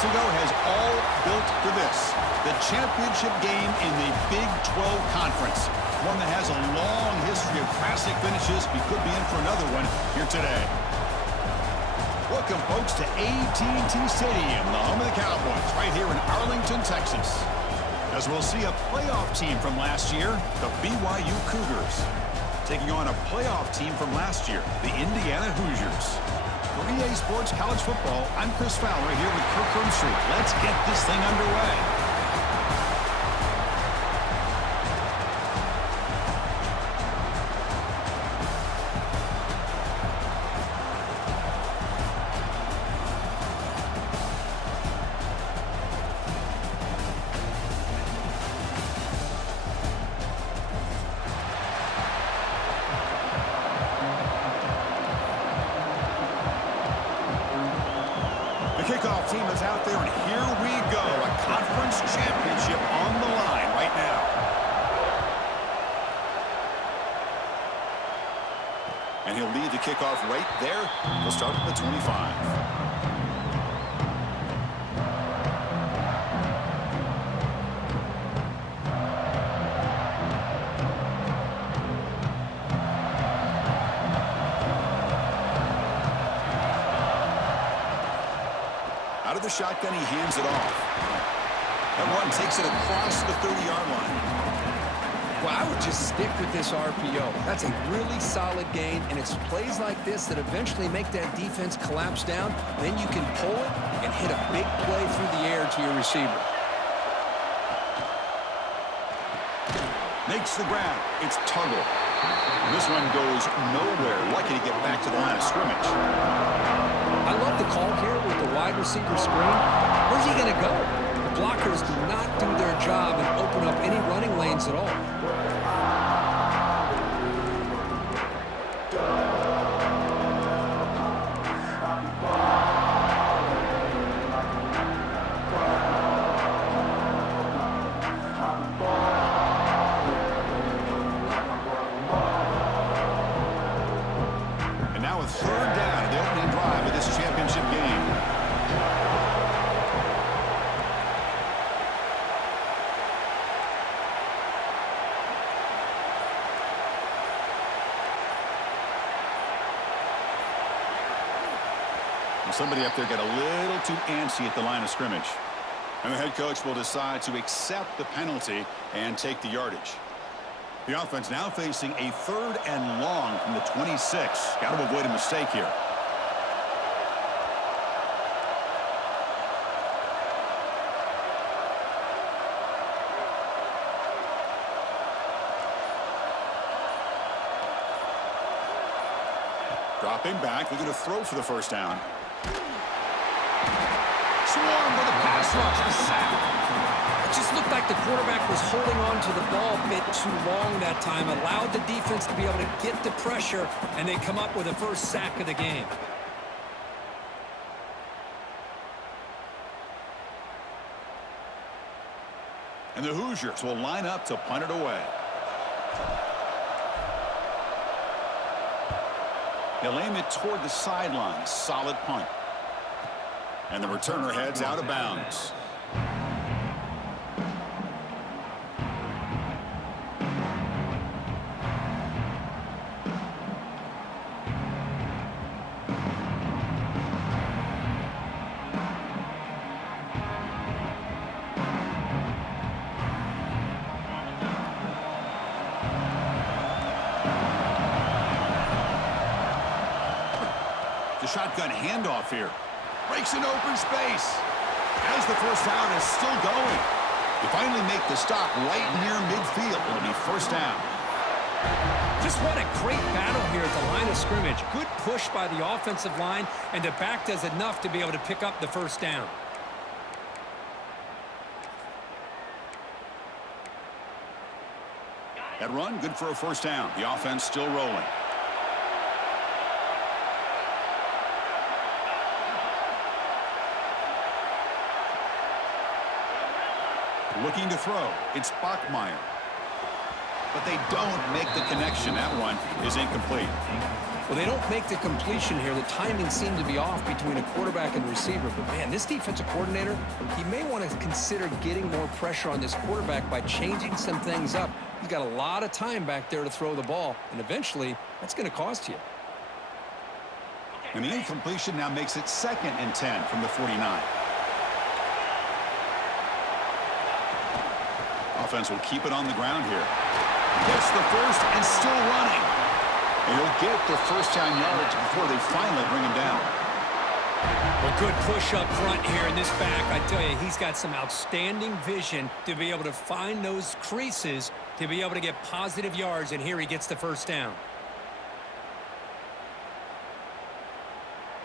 months ago has all built to this. The championship game in the Big 12 Conference. One that has a long history of classic finishes. We could be in for another one here today. Welcome, folks, to AT&T Stadium, the home of the Cowboys, right here in Arlington, Texas. As we'll see a playoff team from last year, the BYU Cougars, taking on a playoff team from last year, the Indiana Hoosiers. For EA Sports College Football, I'm Chris Fowler here with Kirk Herbstreit. Let's get this thing underway. Kickoff team is out there, and here we go. A conference championship on the line right now. And he'll lead the kickoff right there. He'll start at the 25. Out of the shotgun, he hands it off. That one takes it across the 30-yard line. Well, I would just stick with this RPO. That's a really solid gain, and it's plays like this that eventually make that defense collapse down. Then you can pull it and hit a big play through the air to your receiver. Makes the grab. It's Tuggle. This one goes nowhere. Lucky to get back to the line of scrimmage. I love the call here with the wide receiver screen. Where's he going to go? The blockers do not do their job and open up any running lanes at all. And now a third down in the opening drive of this championship game. Somebody up there got a little too antsy at the line of scrimmage. And the head coach will decide to accept the penalty and take the yardage. The offense now facing a 3rd and long from the 26. Got to avoid a mistake here. Dropping back, looking to throw for the first down. Swarm with a pass rush, a sack. It just looked like the quarterback was holding on to the ball a bit too long that time, allowed the defense to be able to get the pressure, and then come up with the first sack of the game. And the Hoosiers will line up to punt it away. He'll aim it toward the sideline. Solid punt. And the returner heads out of bounds. The shotgun handoff here. Breaks an open space. As the first down is still going. They finally make the stop right near midfield. It'll be first down. Just what a great battle here at the line of scrimmage. Good push by the offensive line, and the back does enough to be able to pick up the first down. That run, good for a first down. The offense still rolling. Looking to throw. It's Bachmeier. but they don't make the connection. That one is incomplete. Well, they don't make the completion here. The timing seemed to be off between a quarterback and receiver. But, man, this defensive coordinator, he may want to consider getting more pressure on this quarterback by changing some things up. He's got a lot of time back there to throw the ball, and eventually that's going to cost you. And the incompletion now makes it 2nd and 10 from the 49. Offense will keep it on the ground here. Gets the first and still running. And he'll get the first down yardage before they finally bring him down. Well, good push up front here in this back. I tell you, he's got some outstanding vision to be able to find those creases, to be able to get positive yards, and here he gets the first down.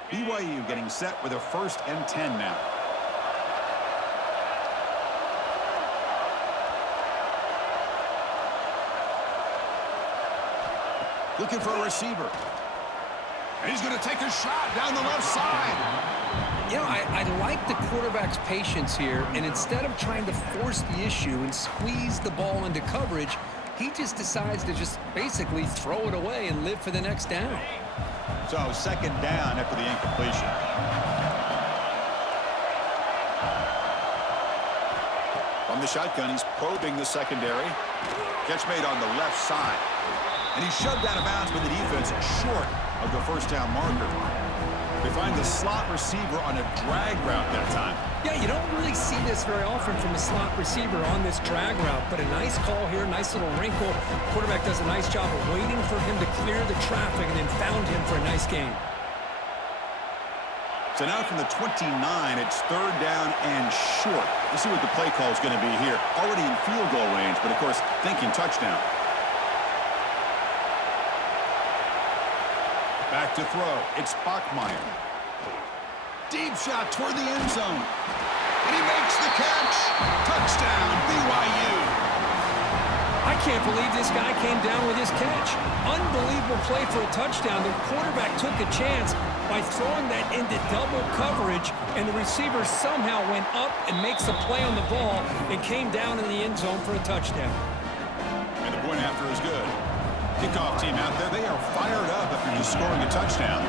BYU getting set with a 1st and 10 now. Looking for a receiver. And he's going to take a shot down the left side. You know, I like the quarterback's patience here, and instead of trying to force the issue and squeeze the ball into coverage, he just decides to just basically throw it away and live for the next down. So 2nd down after the incompletion. From the shotgun, he's probing the secondary. Catch made on the left side. And he's shoved out of bounds with the defense short of the first down marker. They find the slot receiver on a drag route that time. Yeah, you don't really see this very often from a slot receiver on this drag route, but a nice call here, nice little wrinkle. Quarterback does a nice job of waiting for him to clear the traffic and then found him for a nice gain. So now from the 29, it's 3rd down and short. Let's see what the play call is going to be here. Already in field goal range, but of course thinking touchdown. Back to throw. It's Bachmeier. Deep shot toward the end zone. And he makes the catch. Touchdown, BYU. I can't believe this guy came down with his catch. Unbelievable play for a touchdown. The quarterback took a chance by throwing that into double coverage, and the receiver somehow went up and makes a play on the ball and came down in the end zone for a touchdown. And the point after is good. Kickoff team out there, they are fired up after just scoring a touchdown.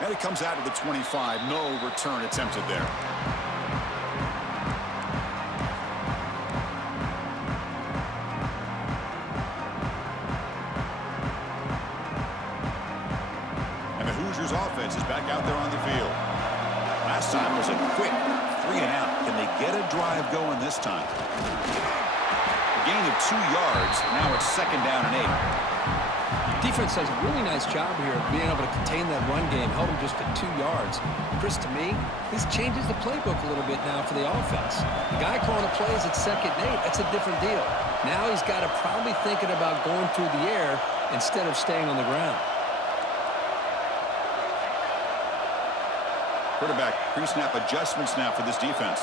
And it comes out of the 25. No return attempted there. And the Hoosiers offense is back out there on the field. Last time was a quick 3 and out. Can they get a drive going this time? A gain of 2 yards. Now it's 2nd down and 8. Defense does a really nice job here of being able to contain that run game, held him just at 2 yards. Chris, to me, this changes the playbook a little bit now for the offense. The guy calling the plays at 2nd and 8, that's a different deal. Now he's got to probably thinking about going through the air instead of staying on the ground. Quarterback pre-snap adjustments now for this defense.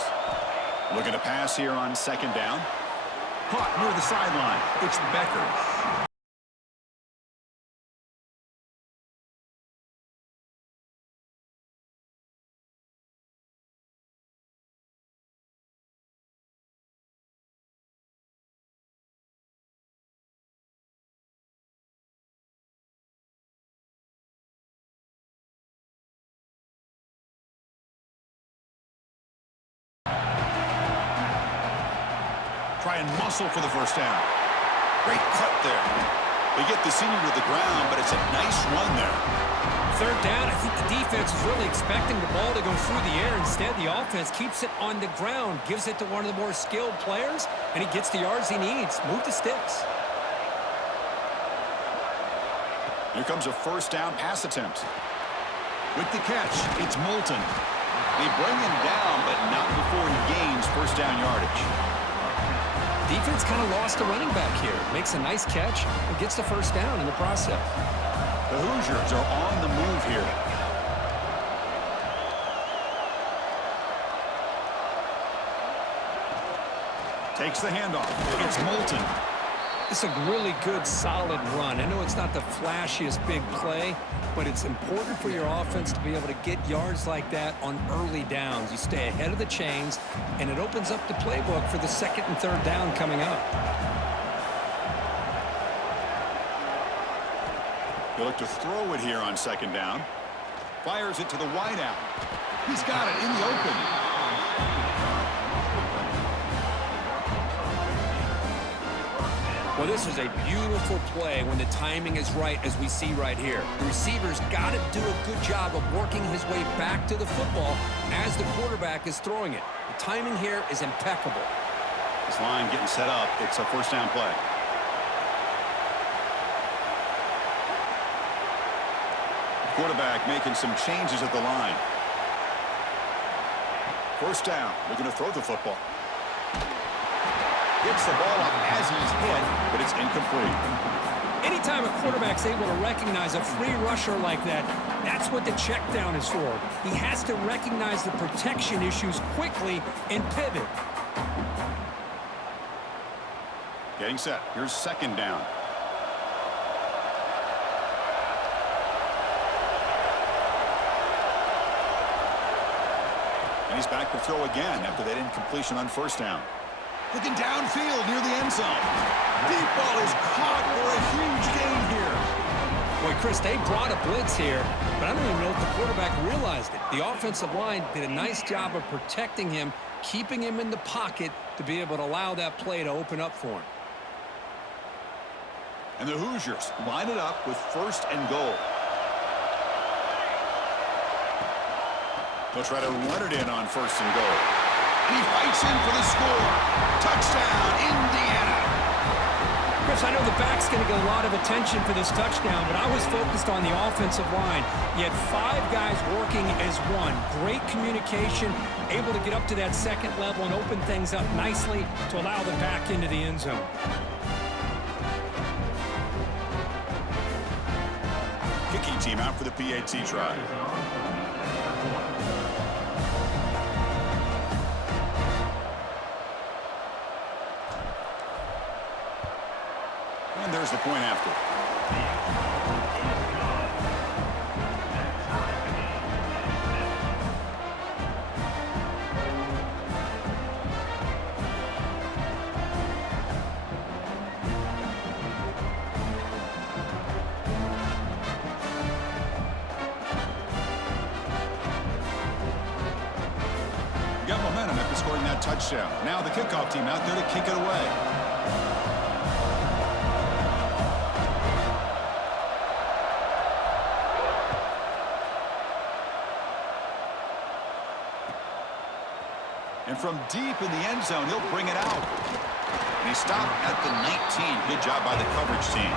Looking to pass here on 2nd down. Caught near the sideline. It's Becker. Try and muscle for the first down. Great cut there. They get the senior to the ground, but it's a nice run there. 3rd down, I think the defense is really expecting the ball to go through the air. Instead, the offense keeps it on the ground, gives it to one of the more skilled players, and he gets the yards he needs. Move the sticks. Here comes a 1st down pass attempt. With the catch, it's Moulton. They bring him down, but not before he gains 1st down yardage. Defense kind of lost a running back here. Makes a nice catch and gets the 1st down in the process. The Hoosiers are on the move here. Takes the handoff. It's Moulton. It's a really good, solid run. I know it's not the flashiest big play, but it's important for your offense to be able to get yards like that on early downs. You stay ahead of the chains, and it opens up the playbook for the second and third down coming up. He'll look to throw it here on second down. Fires it to the wideout. He's got it in the open. Well, this is a beautiful play when the timing is right, as we see right here. The receiver's got to do a good job of working his way back to the football as the quarterback is throwing it. The timing here is impeccable. This line getting set up. It's a first down play. Quarterback making some changes at the line. First down. Looking to throw the football. Gets the ball up as he's hit, but it's incomplete. Anytime a quarterback's able to recognize a free rusher like that, that's what the check down is for. He has to recognize the protection issues quickly and pivot. Getting set. Here's second down. And he's back to throw again after that incompletion on first down. Looking downfield near the end zone. Deep ball is caught for a huge gain here. Boy, Chris, they brought a blitz here, but I don't even know if the quarterback realized it. The offensive line did a nice job of protecting him, keeping him in the pocket to be able to allow that play to open up for him. And the Hoosiers line it up with first and goal. They'll try to run it in on first and goal. And he fights in for the score. Touchdown, Indiana. Chris, I know the back's going to get a lot of attention for this touchdown, but I was focused on the offensive line. You had 5 guys working as one. Great communication, able to get up to that second level and open things up nicely to allow the back into the end zone. Kicking team out for the PAT try. And there's the point after. Got momentum after scoring that touchdown. Now the kickoff team out there to kick it away. And from deep in the end zone, he'll bring it out. And he stopped at the 19. Good job by the coverage team.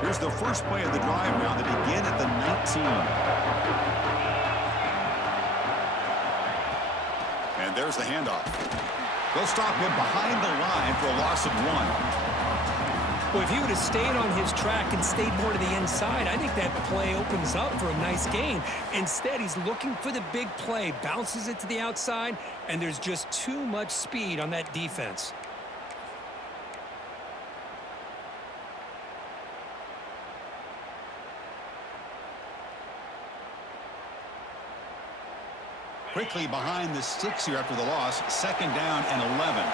Here's the first play of the drive now that begin at the 19. And there's the handoff. They'll stop him behind the line for a loss of 1. Well, if he would have stayed on his track and stayed more to the inside, I think that play opens up for a nice gain. Instead, he's looking for the big play, bounces it to the outside, and there's just too much speed on that defense. Quickly behind the sticks here after the loss. Second down and 11.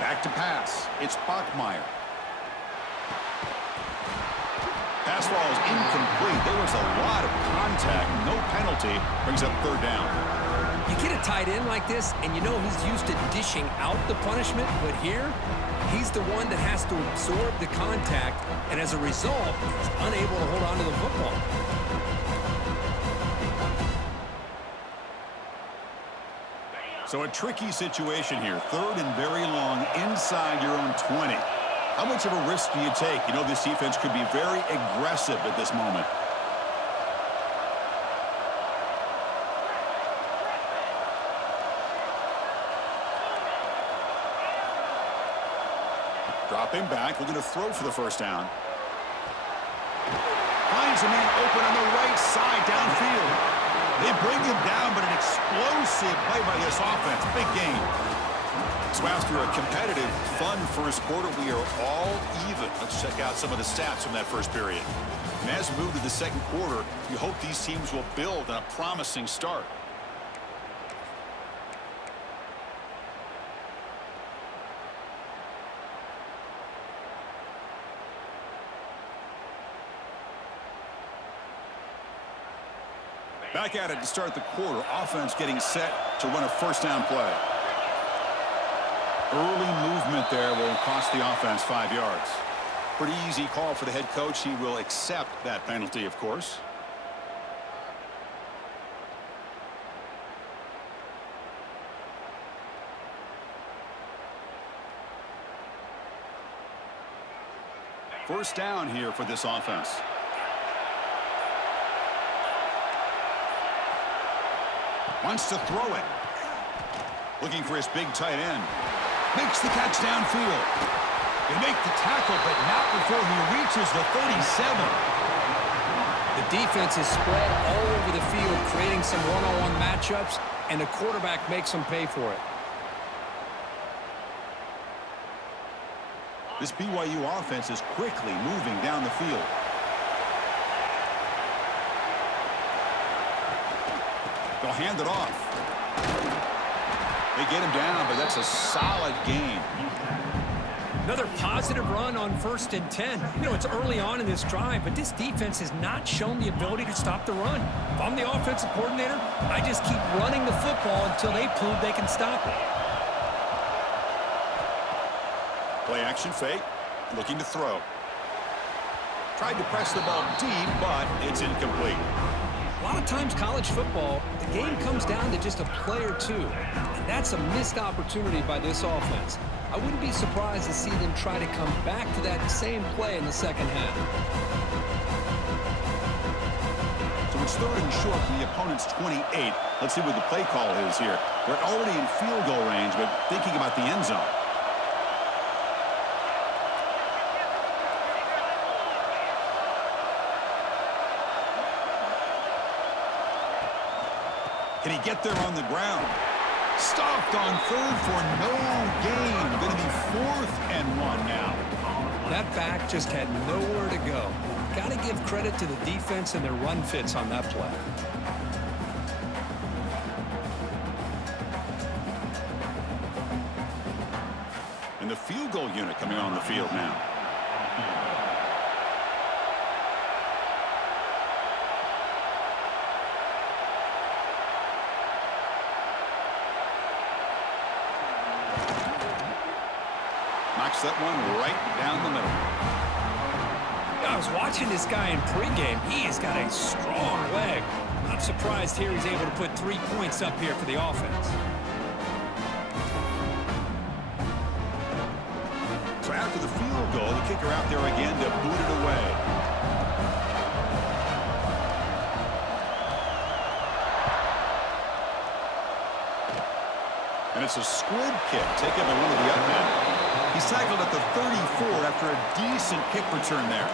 Back to pass. It's Bachmeier. Pass ball is incomplete. There was a lot of contact. No penalty. Brings up third down. You get a tight end like this, and you know he's used to dishing out the punishment, but here, he's the one that has to absorb the contact, and as a result, he's unable to hold on to the football. So a tricky situation here. Third and very long inside your own 20. How much of a risk do you take? You know this defense could be very aggressive at this moment. Dropping back, looking to throw for the first down. Finds a man open on the right side downfield. They bring him down, but an explosive play by this offense. Big game. So after a competitive, fun first quarter, we are all even. Let's check out some of the stats from that first period. And as we move to the second quarter, you hope these teams will build on a promising start. Back at it to start the quarter. Offense getting set to run a first down play. Early movement there will cost the offense 5 yards. Pretty easy call for the head coach. He will accept that penalty, of course. First down here for this offense. Wants to throw it. Looking for his big tight end. Makes the catch downfield. They make the tackle, but not before he reaches the 37. The defense is spread all over the field, creating some one-on-one matchups, and the quarterback makes them pay for it. This BYU offense is quickly moving down the field. They'll hand it off. They get him down, but that's a solid gain. Another positive run on 1st and 10. You know, it's early on in this drive, but this defense has not shown the ability to stop the run. If I'm the offensive coordinator, I just keep running the football until they prove they can stop it. Play action fake. Looking to throw. Tried to press the ball deep, but it's incomplete. A lot of times college football, the game comes down to just a play or two. And that's a missed opportunity by this offense. I wouldn't be surprised to see them try to come back to that same play in the second half. So it's 3rd and short from the opponent's 28. Let's see what the play call is here. They're already in field goal range, but thinking about the end zone. Can he get there on the ground? Stopped on 3rd for no gain. Going to be 4th and 1 now. That back just had nowhere to go. Got to give credit to the defense and their run fits on that play. And the field goal unit coming on the field now. Knocks that one right down the middle. I was watching this guy in pregame. He has got a strong leg. Not surprised here he's able to put 3 points up here for the offense. So after the field goal, the kicker out there again to boot it away. And it's a squib kick taken by one of the up men. He's tackled at the 34 after a decent kick return there.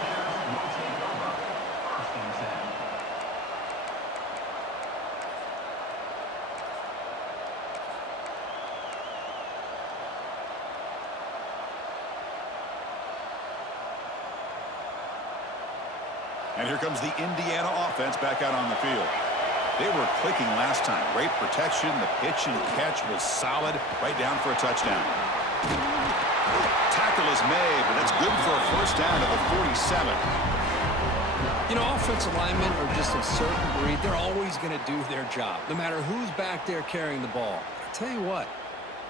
And here comes the Indiana offense back out on the field. They were clicking last time. Great protection. The pitch and catch was solid. Right down for a touchdown. Tackle is made, but that's good for a first down at the 47. You know, offensive linemen are just a certain breed. They're always going to do their job, no matter who's back there carrying the ball. I'll tell you what,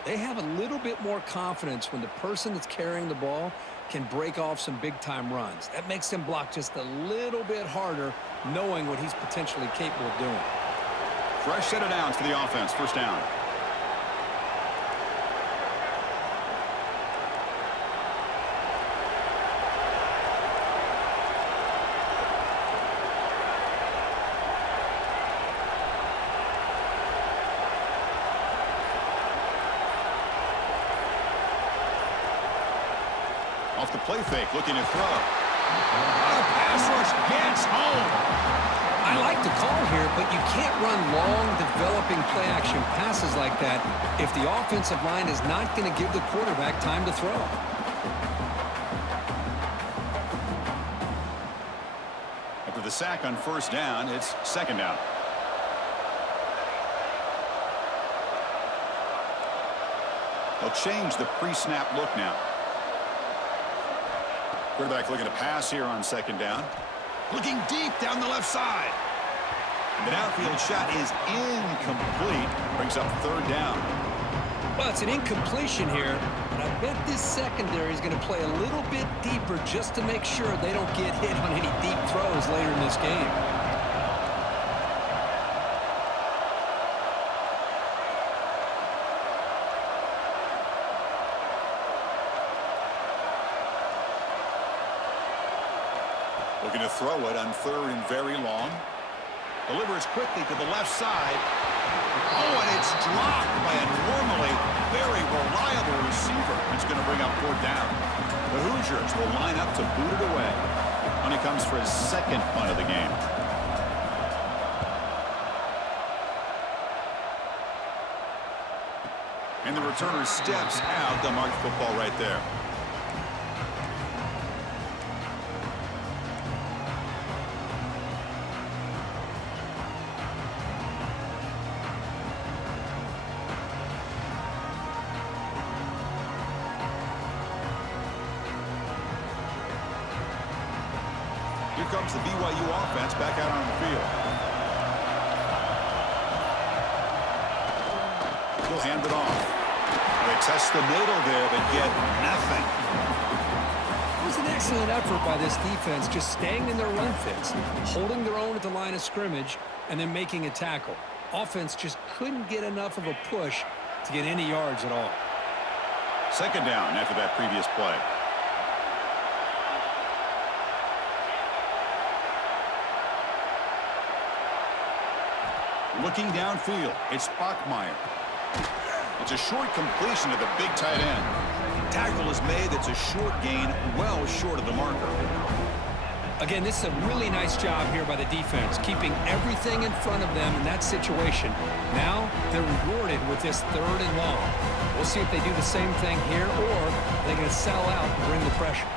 they have a little bit more confidence when the person that's carrying the ball can break off some big-time runs. That makes them block just a little bit harder, knowing what he's potentially capable of doing. Fresh set of downs for the offense. First down. Off the play fake, looking to throw. The pass rush gets home. I like the call here, but you can't run long, developing play-action passes like that if the offensive line is not going to give the quarterback time to throw. After the sack on first down, it's second down. They'll change the pre-snap look now. Quarterback looking to pass here on second down. Looking deep down the left side. The downfield shot is incomplete. Brings up third down. Well, it's an incompletion here, but I bet this secondary is going to play a little bit deeper just to make sure they don't get hit on any deep throws later in this game. Looking to throw it on third and very long. Delivers quickly to the left side. Oh, and it's dropped by a normally very reliable receiver. It's going to bring up fourth down. The Hoosiers will line up to boot it away. And he comes for his second punt of the game. And the returner steps out to mark football right there. Here comes the BYU offense back out on the field. He'll hand it off. They test the middle there, but get nothing. It was an excellent effort by this defense, just staying in their run fits, holding their own at the line of scrimmage, and then making a tackle. Offense just couldn't get enough of a push to get any yards at all. Second down after that previous play. Looking downfield, it's Bachmeier. It's a short completion to the big tight end. Tackle is made. It's a short gain, well short of the marker. Again, this is a really nice job here by the defense, keeping everything in front of them in that situation. Now they're rewarded with this third and long. We'll see if they do the same thing here, or they're going to sell out and bring the pressure.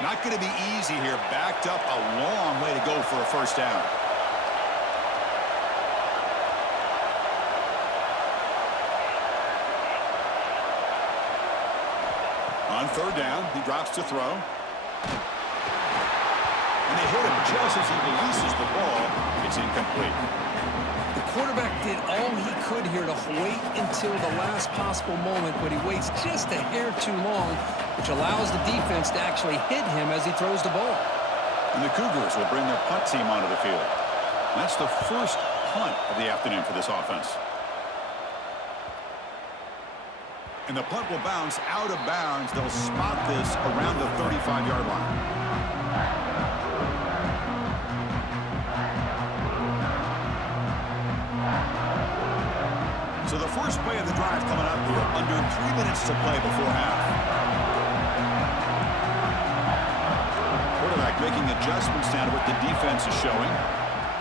Not going to be easy here. Backed up a long way to go for a first down. On third down, he drops to throw. And they hit him just as he releases the ball. It's incomplete. The quarterback did all he could here to wait until the last possible moment, but he waits just a hair too long, which allows the defense to actually hit him as he throws the ball. And the Cougars will bring their punt team onto the field. That's the first punt of the afternoon for this offense. And the punt will bounce out of bounds. They'll spot this around the 35-yard line. So the first play of the drive coming up here, under 3 minutes to play before half. Quarterback making adjustments now to what the defense is showing.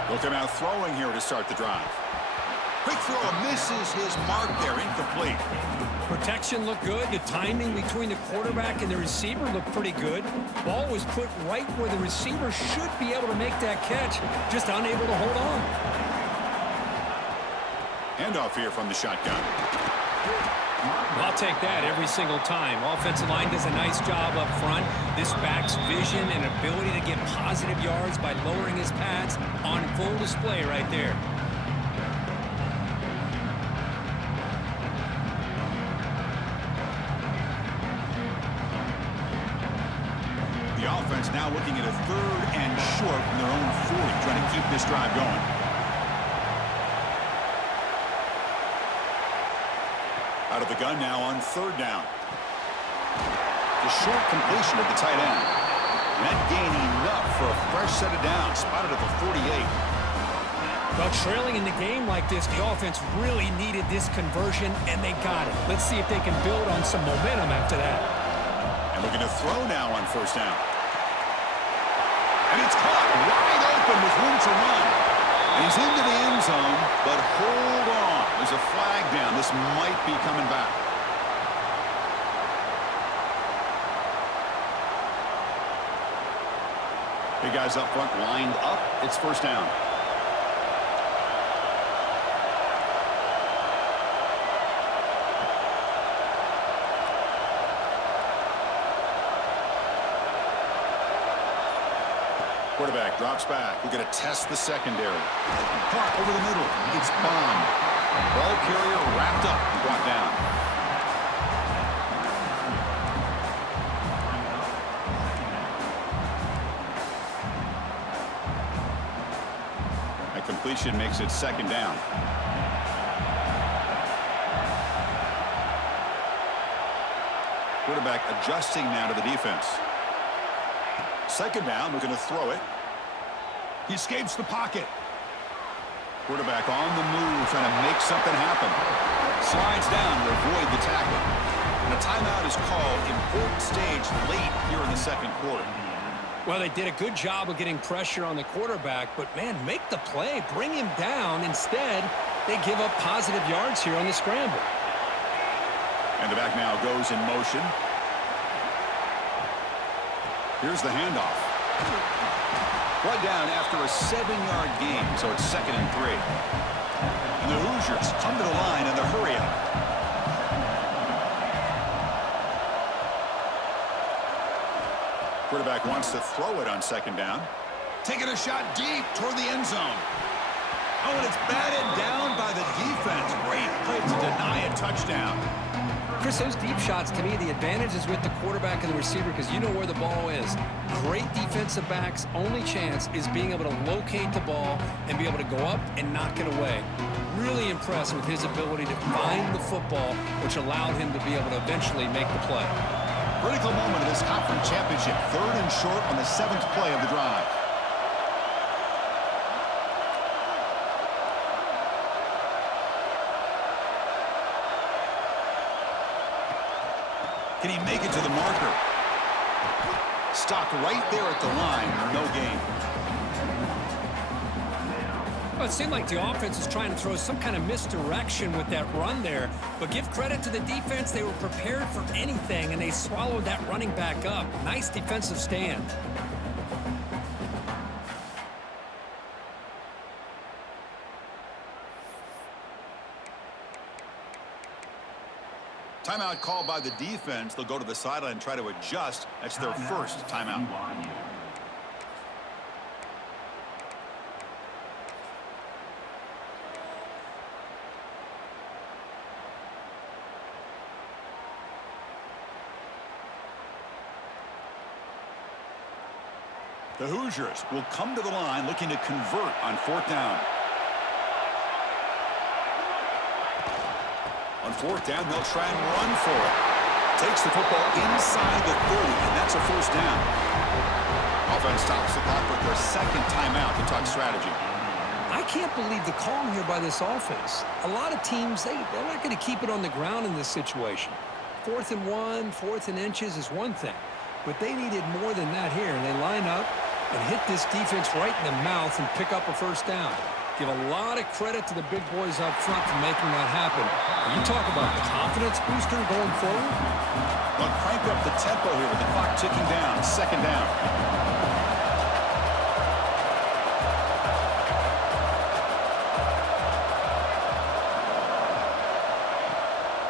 They'll come out throwing here to start the drive. Quick throw misses his mark there, incomplete. Protection looked good. The timing between the quarterback and the receiver looked pretty good. Ball was put right where the receiver should be able to make that catch, just unable to hold on. Handoff here from the shotgun. I'll take that every single time. Offensive line does a nice job up front. This back's vision and ability to get positive yards by lowering his pads on full display right there. The offense now looking at a third and short from their own 40, trying to keep this drive going. Out of the gun now on third down. The short completion of the tight end. And that gained enough for a fresh set of downs, spotted at the 48. Well, trailing in the game like this, the offense really needed this conversion, and they got it. Let's see if they can build on some momentum after that. And looking to throw now on first down. And it's caught wide open with room to run. And he's into the end zone, but hold on. There's a flag down. This might be coming back. Big guys up front lined up. It's first down. Quarterback drops back. We're going to test the secondary. Caught over the middle. It's bombed. Ball carrier wrapped up and brought down. That completion makes it second down. Quarterback adjusting now to the defense. Second down, we're going to throw it. He escapes the pocket. Quarterback on the move, trying to make something happen. Slides down to avoid the tackle. And a timeout is called. Important stage late here in the second quarter. Well, they did a good job of getting pressure on the quarterback, but, man, make the play. Bring him down. Instead, they give up positive yards here on the scramble. And the back now goes in motion. Here's the handoff. Brought down after a 7-yard gain, so it's 2nd and 3. And the Hoosiers come to the line in the hurry-up. Quarterback wants to throw it on second down. Taking a shot deep toward the end zone. Oh, and it's batted down by the defense. Great play to deny a touchdown. Chris, those deep shots, to me, the advantage is with the quarterback and the receiver because you know where the ball is. Great defensive backs' only chance is being able to locate the ball and be able to go up and knock it away. Really impressed with his ability to find the football, which allowed him to be able to eventually make the play. Critical moment of this conference championship. 3rd and short on the 7th play of the drive. Can he make it to the marker? Stopped right there at the line. No gain. Well, it seemed like the offense was trying to throw some kind of misdirection with that run there. But give credit to the defense. They were prepared for anything, and they swallowed that running back up. Nice defensive stand. Timeout called by the defense. They'll go to the sideline and try to adjust. That's their first timeout. The Hoosiers will come to the line looking to convert on 4th down. On 4th down, they'll try and run for it. Takes the football inside the 30, and that's a first down. Offense stops the clock with their 2nd timeout to talk strategy. I can't believe the call here by this offense. A lot of teams, they're not going to keep it on the ground in this situation. 4th and 1, 4th and inches is one thing. But they needed more than that here. They line up and hit this defense right in the mouth and pick up a first down. Give a lot of credit to the big boys up front for making that happen. When you talk about confidence booster going forward. They'll crank up the tempo here with the clock ticking down. 2nd down.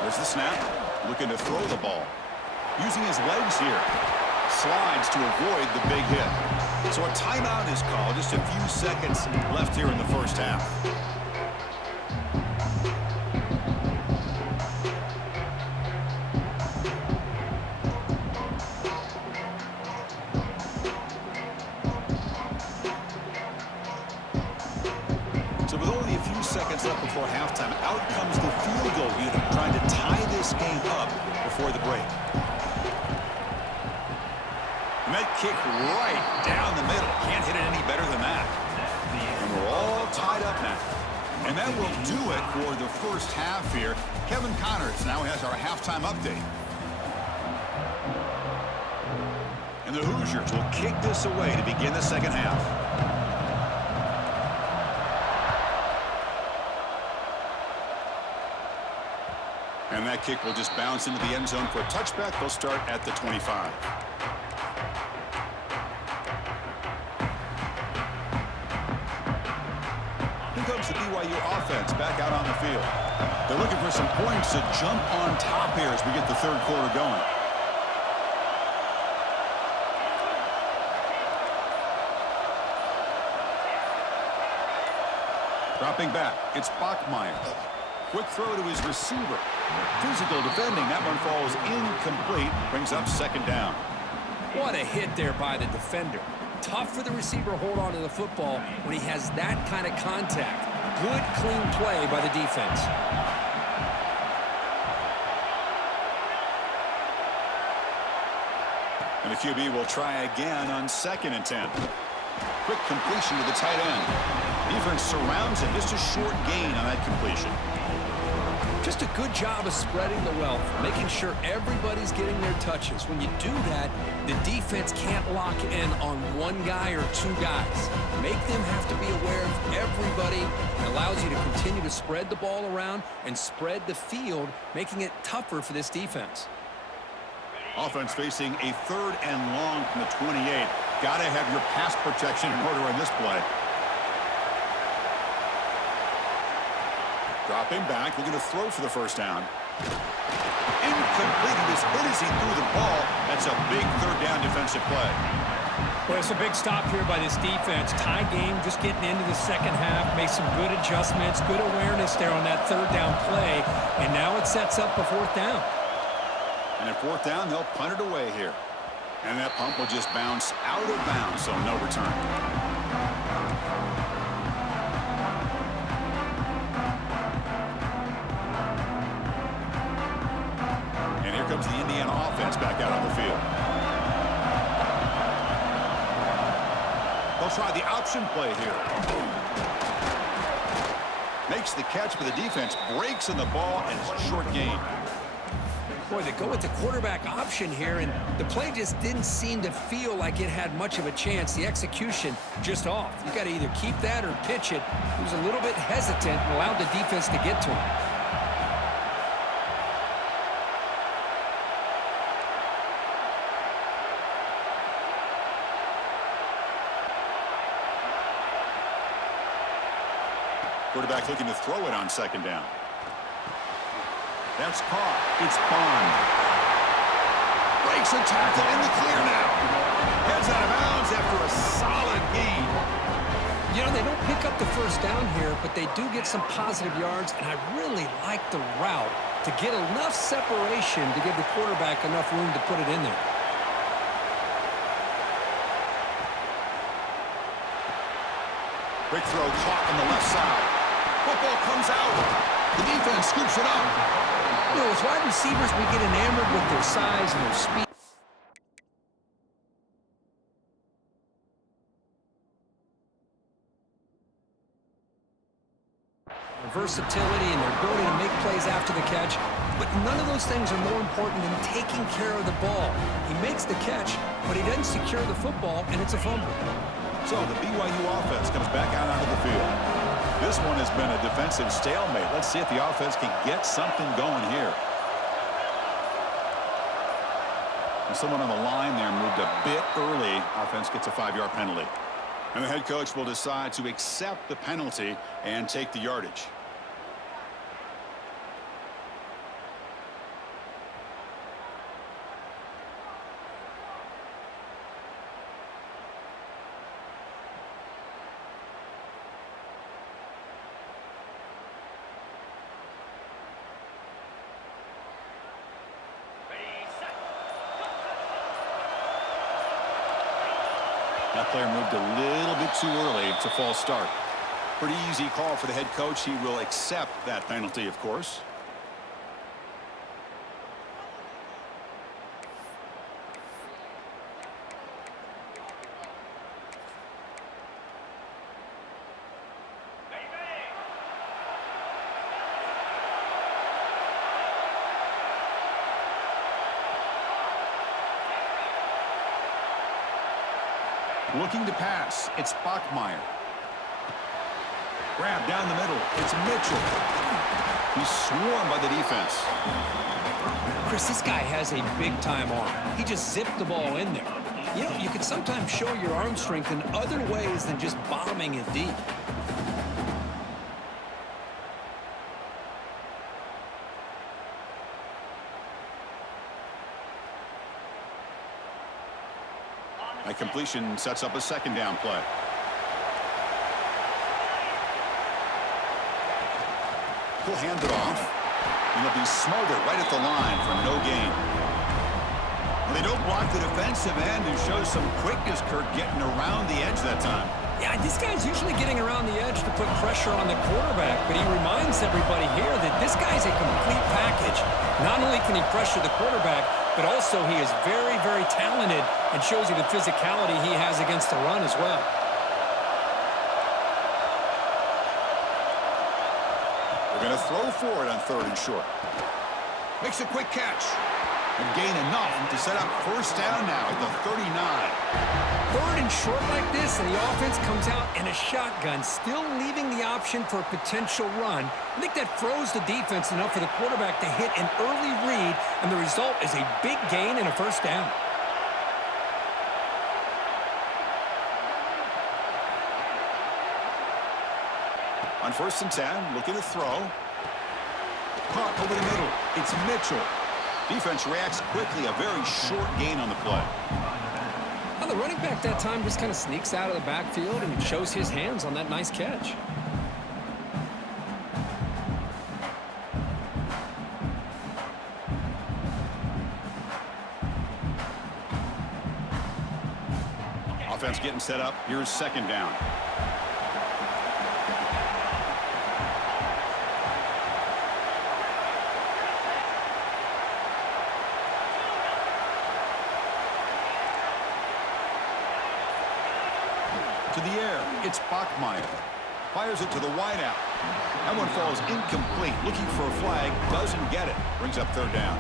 There's the snap. Looking to throw the ball. Using his legs here. Slides to avoid the big hit. So a timeout is called. Just a few seconds left here in the first half. So with only a few seconds left before halftime, out comes the field goal unit trying to tie this game up before the break. And that kick right down the middle. Can't hit it any better than that. And we're all tied up now. And that will do it for the first half here. Kevin Connors now has our halftime update. And the Hoosiers will kick this away to begin the second half. And that kick will just bounce into the end zone for a touchback. They'll start at the 25. Here comes the BYU offense back out on the field. They're looking for some points to jump on top here as we get the third quarter going. Dropping back, it's Bachmeier. Quick throw to his receiver. Physical defending. That one falls incomplete. Brings up second down. What a hit there by the defender. Tough for the receiver to hold on to the football when he has that kind of contact. Good, clean play by the defense. And the QB will try again on 2nd and 10. Quick completion to the tight end. Defense surrounds him. Just a short gain on that completion. Just a good job of spreading the wealth, making sure everybody's getting their touches. When you do that, the defense can't lock in on one guy or two guys. Make them have to be aware of everybody. It allows you to continue to spread the ball around and spread the field, making it tougher for this defense. Offense facing a 3rd and long from the 28. Got to have your pass protection in order on this play. Dropping back, looking to throw for the first down. Incomplete. He was hit as he threw the ball. That's a big 3rd down defensive play. Well, it's a big stop here by this defense. Tie game, just getting into the second half. Make some good adjustments, good awareness there on that 3rd down play. And now it sets up a 4th down. And at 4th down, they'll punt it away here. And that punt will just bounce out of bounds, so no return. And here comes the Indiana offense back out on the field. They'll try the option play here. Makes the catch, but the defense breaks in the ball, and it's a short gain. Boy, they go with the quarterback option here, and the play just didn't seem to feel like it had much of a chance. The execution just off. You got to either keep that or pitch it. He was a little bit hesitant and allowed the defense to get to him. Quarterback looking to throw it on 2nd down. That's caught. It's Bond. Breaks a tackle in the clear now. Heads out of bounds after a solid gain. You know, they don't pick up the first down here, but they do get some positive yards, and I really like the route to get enough separation to give the quarterback enough room to put it in there. Quick throw caught on the left side. Football comes out. The defense scoops it up. You know, as wide receivers, we get enamored with their size and their speed. Their versatility and their ability to make plays after the catch. But none of those things are more important than taking care of the ball. He makes the catch, but he doesn't secure the football, and it's a fumble. So the BYU offense comes back out onto the field. This one has been a defensive stalemate. Let's see if the offense can get something going here. And someone on the line there moved a bit early. Offense gets a 5-yard penalty. And the head coach will decide to accept the penalty and take the yardage. That player moved a little bit too early. It's a false start. Pretty easy call for the head coach. He will accept that penalty, of course. Looking to pass. It's Bachmeier. Grab down the middle. It's Mitchell. He's swarmed by the defense. Chris, this guy has a big-time arm. He just zipped the ball in there. You know, you can sometimes show your arm strength in other ways than just bombing it deep. A completion sets up a second down play. He'll hand it off, and he'll be smothered right at the line for no gain. They don't block the defensive end and show some quickness, Kirk, getting around the edge that time. Yeah, this guy's usually getting around the edge to put pressure on the quarterback, but he reminds everybody here that this guy's a complete package. Not only can he pressure the quarterback, but also he is very, very talented and shows you the physicality he has against the run as well. They're going to throw for it on 3rd and short. Makes a quick catch. And gain enough to set up first down now at the 39. 3rd and short like this, and the offense comes out in a shotgun, still leaving the option for a potential run. I think that froze the defense enough for the quarterback to hit an early read, and the result is a big gain and a first down. On 1st and 10, looking to throw. Caught over the middle. It's Mitchell. Defense reacts quickly, a very short gain on the play. Well, the running back that time just kind of sneaks out of the backfield and shows his hands on that nice catch. Offense getting set up. Here's 2nd down. To the air, it's Bachmeier. Fires it to the wideout. That one falls incomplete. Looking for a flag, doesn't get it. Brings up 3rd down.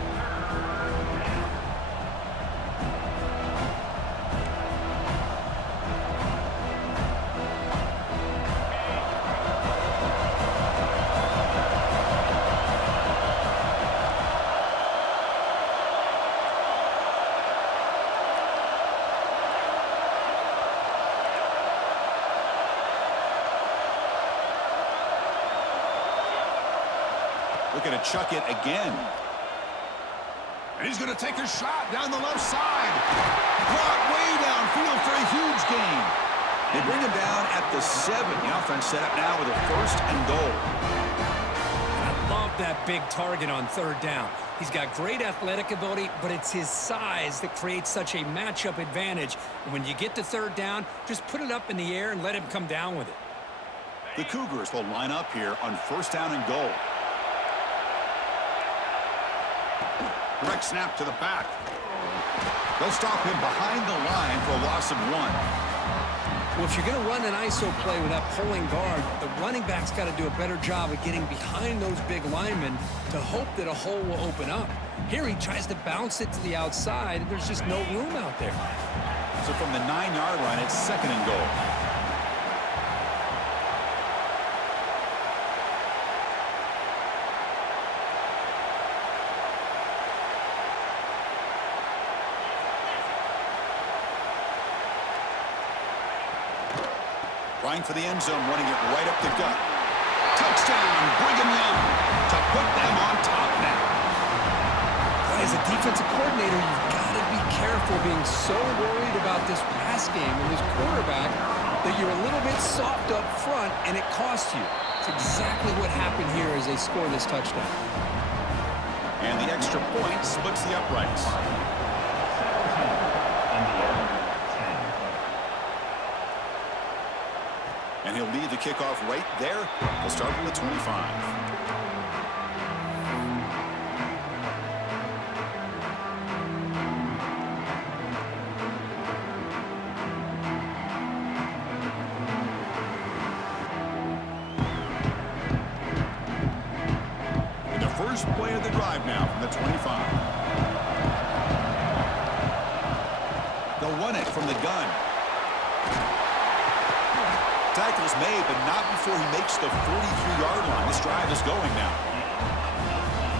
Looking to chuck it again. And he's going to take a shot down the left side. Brought way downfield for a huge gain. They bring him down at the 7. The offense set up now with a 1st and goal. I love that big target on 3rd down. He's got great athletic ability, but it's his size that creates such a matchup advantage. And when you get to 3rd down, just put it up in the air and let him come down with it. The Cougars will line up here on 1st down and goal. Direct snap to the back. They'll stop him behind the line for a loss of 1. Well, if you're going to run an ISO play with that pulling guard, the running back's got to do a better job of getting behind those big linemen to hope that a hole will open up. Here he tries to bounce it to the outside, and there's just no room out there. So from the 9-yard line, it's 2nd and goal. Trying for the end zone, running it right up the gut. Touchdown, Brigham Young to put them on top now. As a defensive coordinator, you've got to be careful being so worried about this pass game and this quarterback that you're a little bit soft up front and it costs you. It's exactly what happened here as they score this touchdown. And the extra point splits the uprights. And he'll lead the kickoff right there. They'll start from the 25. And the first play of the drive now from the 25. They'll run it from the gun. Tackle's made, but not before he makes the 43-yard line. This drive is going now.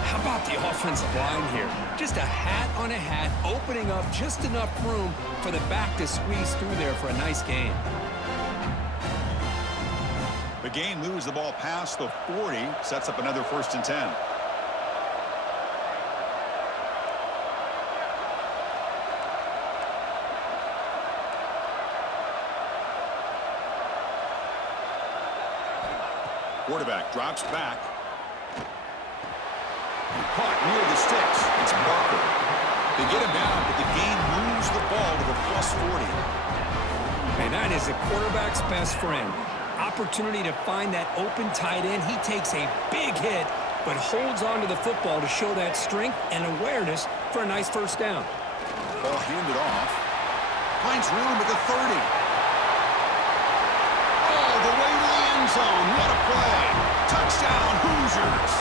How about the offensive line here? Just a hat on a hat, opening up just enough room for the back to squeeze through there for a nice gain. The gain moves the ball past the 40, sets up another 1st and 10. Quarterback drops back. Caught near the sticks. It's Barker. They get him down, but the gain moves the ball to the +40. And that is a quarterback's best friend. Opportunity to find that open tight end. He takes a big hit, but holds on to the football to show that strength and awareness for a nice 1st down. Ball handed off. Finds room at the 30. All the way to the end zone. What a play. Touchdown, Hoosiers.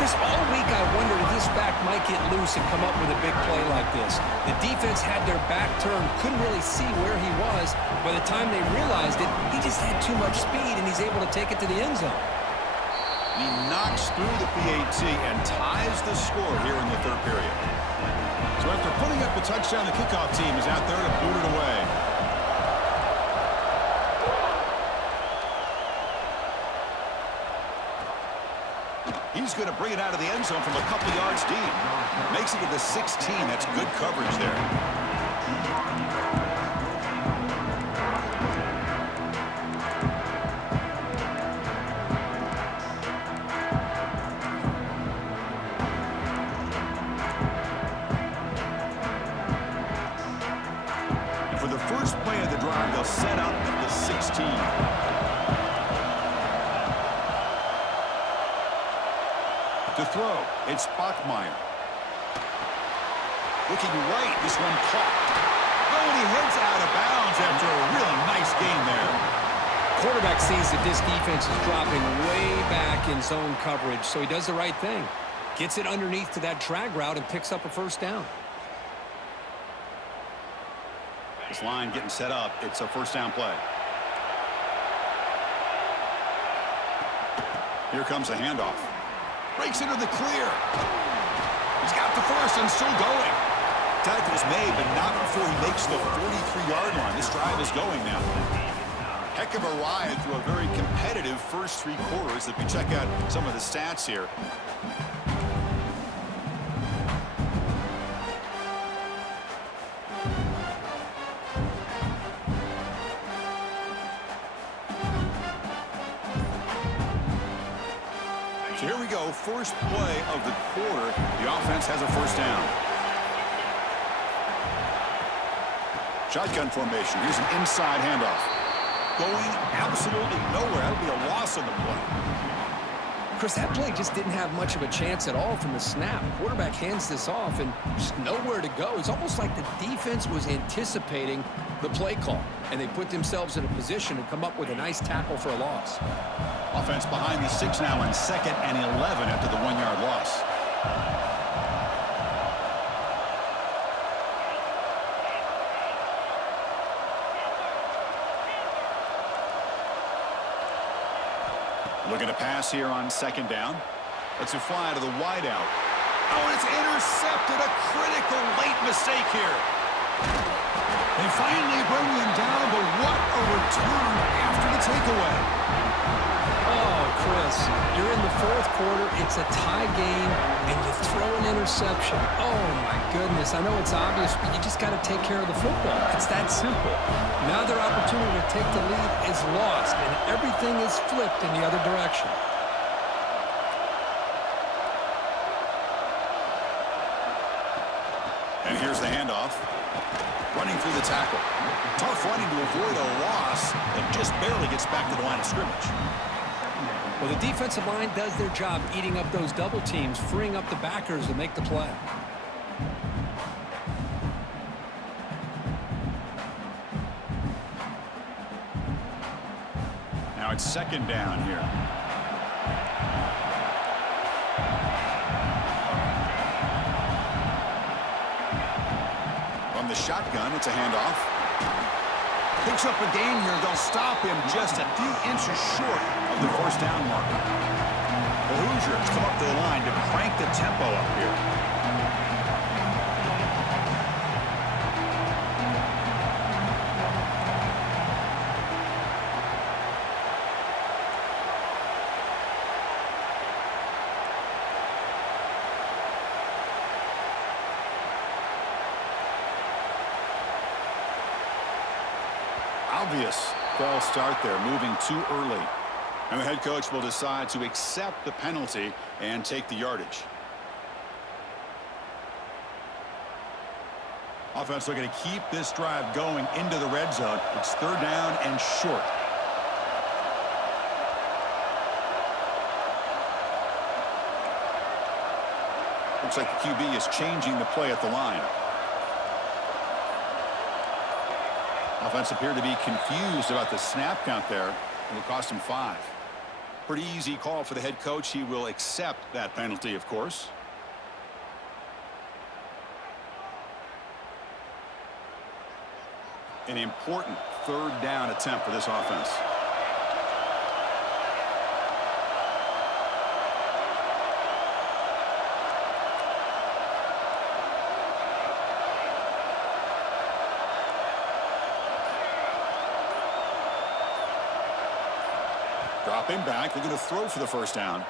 Chris, all week I wondered if this back might get loose and come up with a big play like this. The defense had their back turned, couldn't really see where he was. By the time they realized it, he just had too much speed, and he's able to take it to the end zone. He knocks through the PAT and ties the score here in the 3rd period. So after putting up the touchdown, the kickoff team is out there to boot it away. He's going to bring it out of the end zone from a couple yards deep. Makes it to the 16. That's good coverage there. And for the first play of the drive, they'll set up at the 16. To throw, it's Bachmeier. Looking right, this one caught. Oh, and he heads out of bounds after a really nice game there. Quarterback sees that this defense is dropping way back in zone coverage, so he does the right thing. Gets it underneath to that drag route and picks up a 1st down. This line getting set up. It's a 1st down play. Here comes a handoff. Breaks into the clear. He's got the 1st and still going. Tackle's made, but not before he makes the 43-yard line. This drive is going now. Heck of a ride through a very competitive first 3 quarters. If we check out some of the stats here. So here we go, first play of the quarter. The offense has a 1st down. Shotgun formation. Here's an inside handoff. Going absolutely nowhere. That'll be a loss on the play. Chris, that play just didn't have much of a chance at all from the snap. Quarterback hands this off and just nowhere to go. It's almost like the defense was anticipating the play call, and they put themselves in a position to come up with a nice tackle for a loss. Offense behind the 6 now on 2nd and 11 after the 1-yard loss. Looking to pass here on 2nd down. Let's it fly to the wideout. Oh, and it's intercepted. A critical late mistake here. They finally bring him down, but what a return after the takeaway. Oh, Chris, you're in the 4th quarter. It's a tie game, and you throw an interception. Oh, my goodness. I know it's obvious, but you just got to take care of the football. It's that simple. Now their opportunity to take the lead is lost, and everything is flipped in the other direction. And here's the handoff. Running through the tackle. Tough running to avoid a loss, and just barely gets back to the line of scrimmage. Well, the defensive line does their job eating up those double teams, freeing up the backers to make the play. Now it's 2nd down here. From the shotgun, it's a handoff. Picks up a gain here. They'll stop him just a few inches short of the first down marker. The Hoosiers come up to the line to crank the tempo up here. Obvious false start there, moving too early. And the head coach will decide to accept the penalty and take the yardage. Offense looking to keep this drive going into the red zone. It's third down and short. Looks like the QB is changing the play at the line. Offense appeared to be confused about the snap count there. It will cost him 5. Pretty easy call for the head coach. He will accept that penalty, of course. An important third down attempt for this offense. Dropping back, they're going to throw for the first down.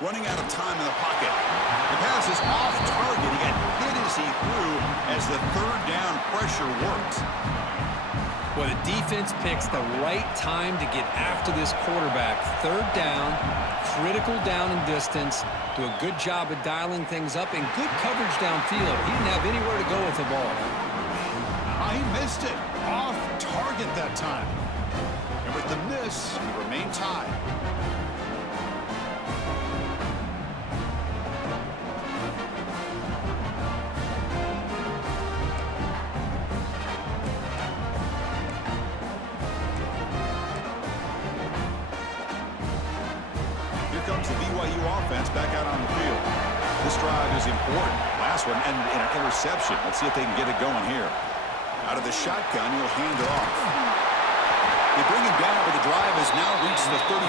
Running out of time in the pocket. The pass is off target. He got hit as he threw as the third down pressure worked. Well, the defense picks the right time to get after this quarterback. Third down, critical down and distance. Do a good job of dialing things up and good coverage downfield. He didn't have anywhere to go with the ball. He missed it. Off target that time. And with the miss, he remained tied. Here comes the BYU offense back out on the field. This drive is important. Last one ended in an interception. Let's see if they can get it going here. Out of the shotgun, he'll hand it off. They bring him down, but the drive has now reached the 35.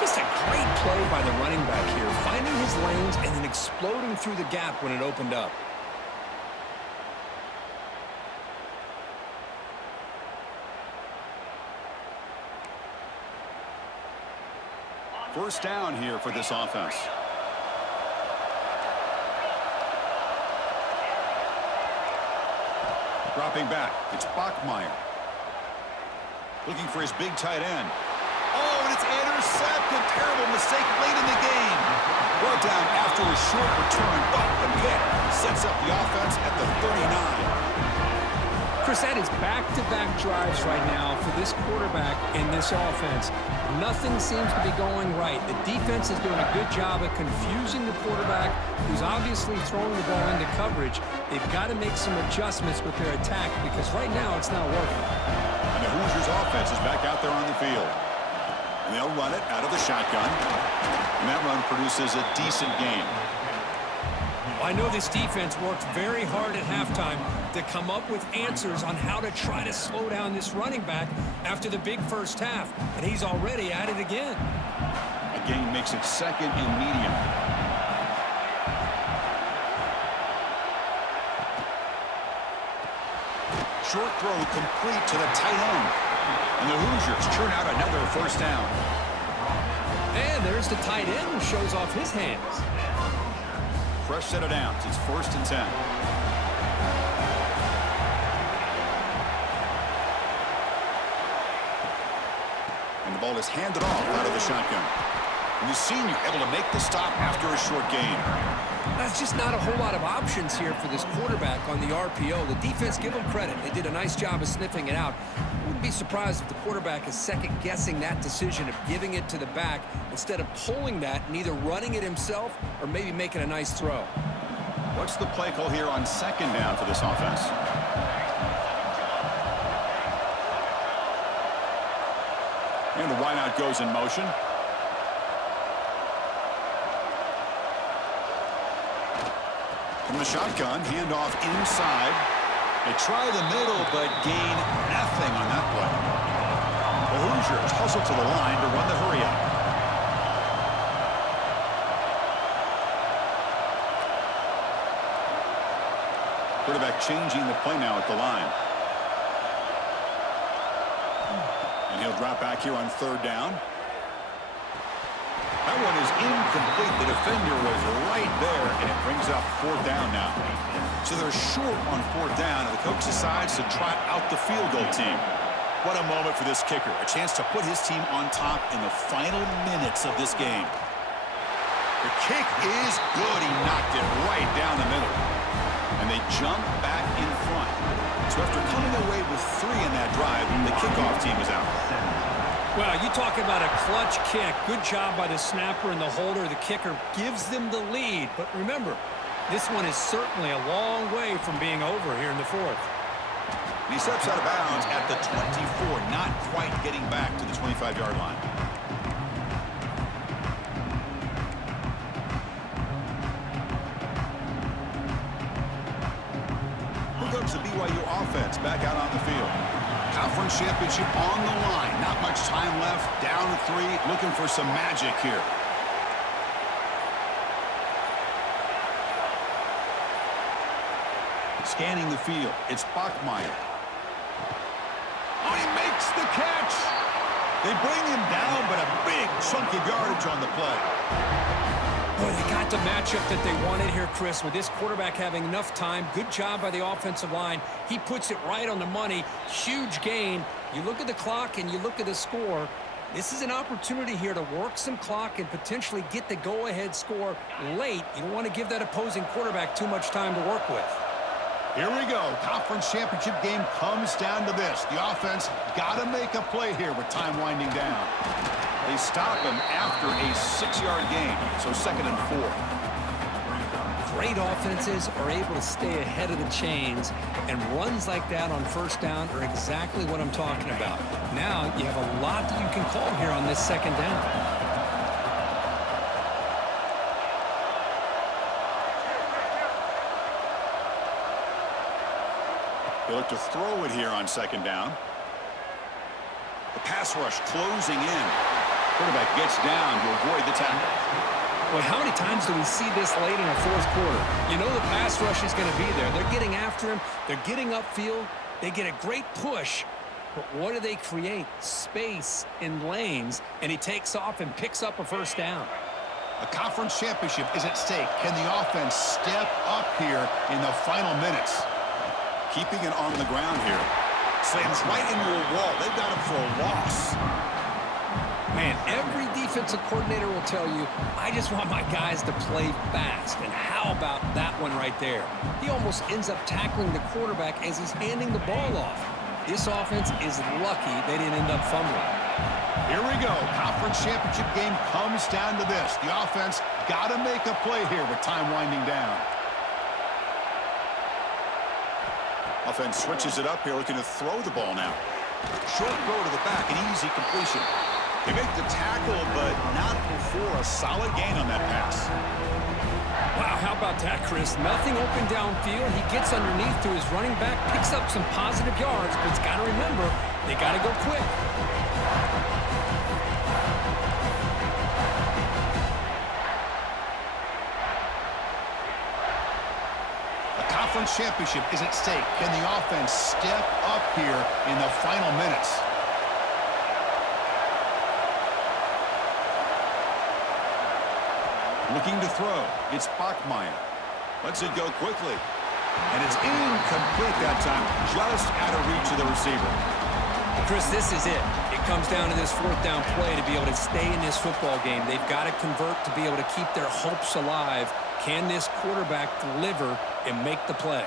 Just a great play by the running back here, finding his lanes and then exploding through the gap when it opened up. First down here for this offense. Dropping back, it's Bachmeier. Looking for his big tight end. Oh, and it's intercepted. Terrible mistake late in the game. Brought down after a short return, but the pick sets up the offense at the 39. Chris, that is back-to-back drives right now for this quarterback and this offense. Nothing seems to be going right. The defense is doing a good job of confusing the quarterback, who's obviously throwing the ball into coverage. They've got to make some adjustments with their attack because right now it's not working. And the Hoosiers offense is back out there on the field. And they'll run it out of the shotgun. And that run produces a decent gain. Well, I know this defense worked very hard at halftime to come up with answers on how to try to slow down this running back after the big first half. And he's already at it again. A gain makes it second and medium. Short throw complete to the tight end. And the Hoosiers churn out another first down. And there's the tight end who shows off his hands. Fresh set of downs. It's 1st and 10. And the ball is handed off out of the shotgun. And the senior able to make the stop after a short gain. That's just not a whole lot of options here for this quarterback on the RPO. The defense, give them credit. They did a nice job of sniffing it out. Wouldn't be surprised if the quarterback is second-guessing that decision of giving it to the back instead of pulling that and either running it himself or maybe making a nice throw. What's the play call here on second down for this offense? And the wideout goes in motion. From the shotgun, handoff inside. They try the middle, but gain nothing on that play. The Hoosiers hustle to the line to run the hurry-up. Quarterback changing the play now at the line. And he'll drop back here on third down. That one is incomplete. The defender was right there, and it brings up fourth down now. So they're short on fourth down, and the coach decides to trot out the field goal team. What a moment for this kicker. A chance to put his team on top in the final minutes of this game. The kick is good. He knocked it right down the middle. And they jump back in front. So after coming away with 3 in that drive, the kickoff team is out. Well, you talk about a clutch kick. Good job by the snapper and the holder. The kicker gives them the lead. But remember, this one is certainly a long way from being over here in the fourth. He steps out of bounds at the 24, not quite getting back to the 25-yard line. Here comes the BYU offense back out on the field. Conference championship on the line. Not much time left. Down 3. Looking for some magic here. Scanning the field. It's Bachmeier. Oh, he makes the catch. They bring him down, but a big chunk of yardage on the play. Boy, they got the matchup that they wanted here, Chris, with this quarterback having enough time. Good job by the offensive line. He puts it right on the money. Huge gain. You look at the clock and you look at the score. This is an opportunity here to work some clock and potentially get the go-ahead score late. You don't want to give that opposing quarterback too much time to work with. Here we go. Conference championship game comes down to this. The offense got to make a play here with time winding down. They stop him after a 6-yard gain, so 2nd and 4. Great offenses are able to stay ahead of the chains, and runs like that on first down are exactly what I'm talking about. Now you have a lot that you can call here on this 2nd down. They look to throw it here on 2nd down. The pass rush closing in. Quarterback gets down to avoid the tackle. Well, how many times do we see this late in a fourth quarter? You know the pass rush is going to be there. They're getting after him. They're getting upfield. They get a great push. But what do they create? Space in lanes, and he takes off and picks up a first down. A conference championship is at stake. Can the offense step up here in the final minutes? Keeping it on the ground here. Slams right into a wall. They've got him for a loss. Man, every defensive coordinator will tell you, I just want my guys to play fast. And how about that one right there? He almost ends up tackling the quarterback as he's handing the ball off. This offense is lucky they didn't end up fumbling. Here we go. Conference championship game comes down to this. The offense got to make a play here with time winding down. Offense switches it up here, looking to throw the ball now. Short throw to the back, an easy completion. They make the tackle, but not before a solid gain on that pass. Wow, how about that, Chris? Nothing open downfield. He gets underneath to his running back, picks up some positive yards, but it's got to remember, they got to go quick. Conference championship is at stake. Can the offense step up here in the final minutes? Looking to throw. It's Bachmeier. Lets it go quickly. And it's incomplete that time. Just out of reach of the receiver. Chris, this is it. It comes down to this 4th down play to be able to stay in this football game. They've got to convert to be able to keep their hopes alive. Can this quarterback deliver and make the play?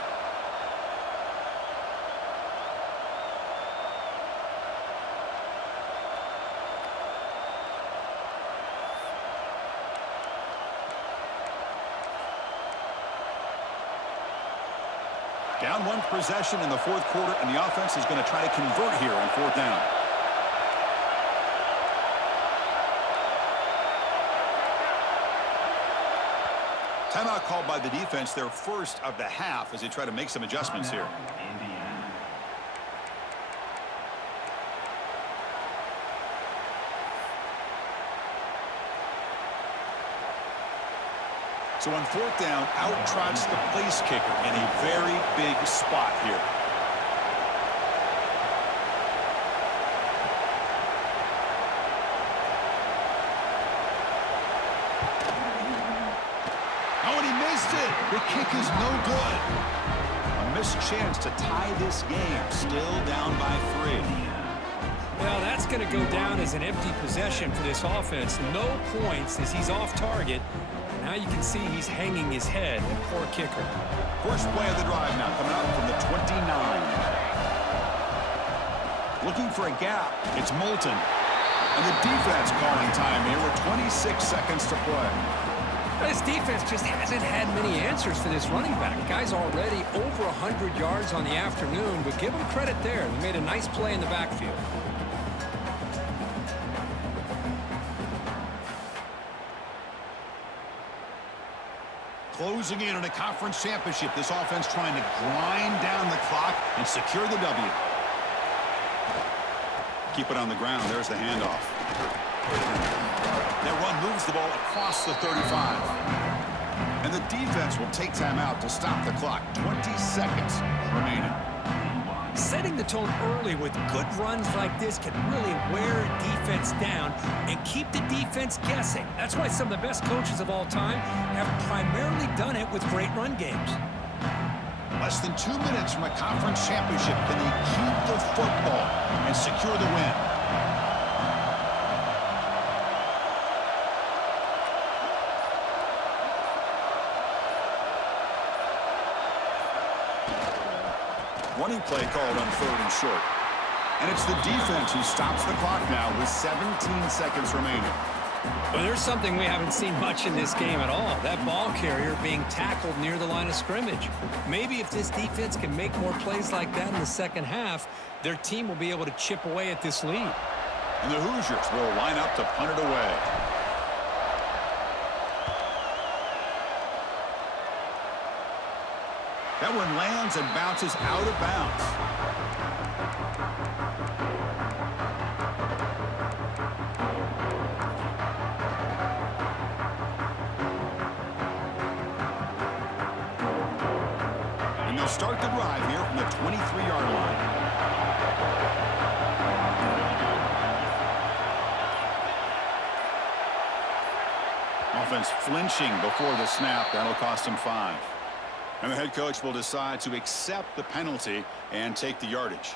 Down 1 possession in the 4th quarter, and the offense is going to try to convert here on 4th down. Timeout called by the defense, their first of the half, as they try to make some adjustments here. So on fourth down, out trots the place kicker in a very big spot here. Oh, and he missed it. The kick is no good. A missed chance to tie this game. Still down by 3. Well, that's going to go down as an empty possession for this offense. No points as he's off target. Now you can see he's hanging his head. Poor kicker. First play of the drive now coming up from the 29. Looking for a gap. It's Moulton. And the defense calling time here with 26 seconds to play. This defense just hasn't had many answers for this running back. The guy's already over 100 yards on the afternoon, but give him credit there. They made a nice play in the backfield. Closing in on a conference championship, this offense trying to grind down the clock and secure the W. Keep it on the ground. There's the handoff. That run moves the ball across the 35. And the defense will take time out to stop the clock. 20 seconds remaining. Setting the tone early with good runs like this can really wear a defense down and keep the defense guessing. That's why some of the best coaches of all time have primarily done it with great run games. Less than 2 minutes from a conference championship. Can they keep the football and secure the win? Running play called on 3rd and short. And it's the defense who stops the clock now with 17 seconds remaining. Well, there's something we haven't seen much in this game at all. That ball carrier being tackled near the line of scrimmage. Maybe if this defense can make more plays like that in the second half, their team will be able to chip away at this lead. And the Hoosiers will line up to punt it away. That one lands and bounces out of bounds. And they'll start the drive here from the 23-yard line. Offense flinching before the snap. That'll cost him 5. And the head coach will decide to accept the penalty and take the yardage.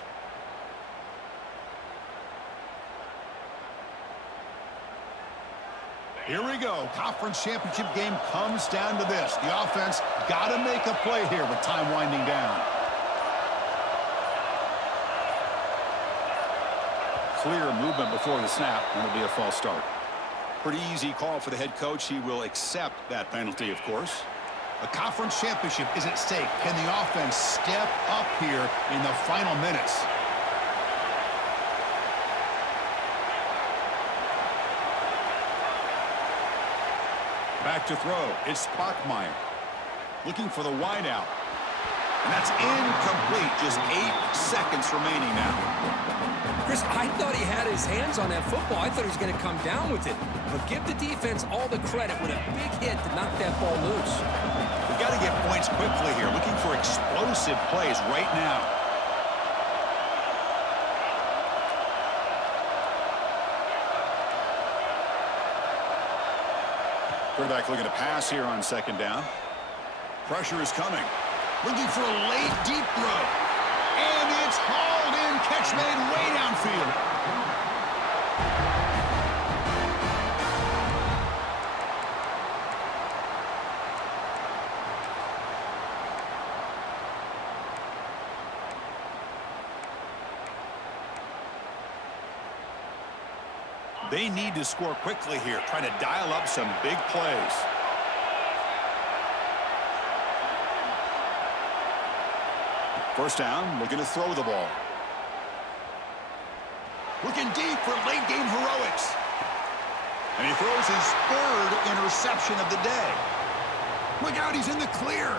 Here we go. Conference championship game comes down to this. The offense got to make a play here with time winding down. Clear movement before the snap, and it'll be a false start. Pretty easy call for the head coach. He will accept that penalty, of course. A conference championship is at stake. Can the offense step up here in the final minutes? Back to throw. It's Bachmeier. Looking for the wideout. And that's incomplete. Just 8 seconds remaining now. Chris, I thought he had his hands on that football. I thought he was going to come down with it. But give the defense all the credit with a big hit to knock that ball loose. We've got to get points quickly here. Looking for explosive plays right now. Quarterback looking to pass here on 2nd down. Pressure is coming. Looking for a late deep throw. And it's hauled in. Catch made way downfield. They need to score quickly here, trying to dial up some big plays. First down, looking to throw the ball. Looking deep for late game heroics. And he throws his 3rd interception of the day. Look out, he's in the clear.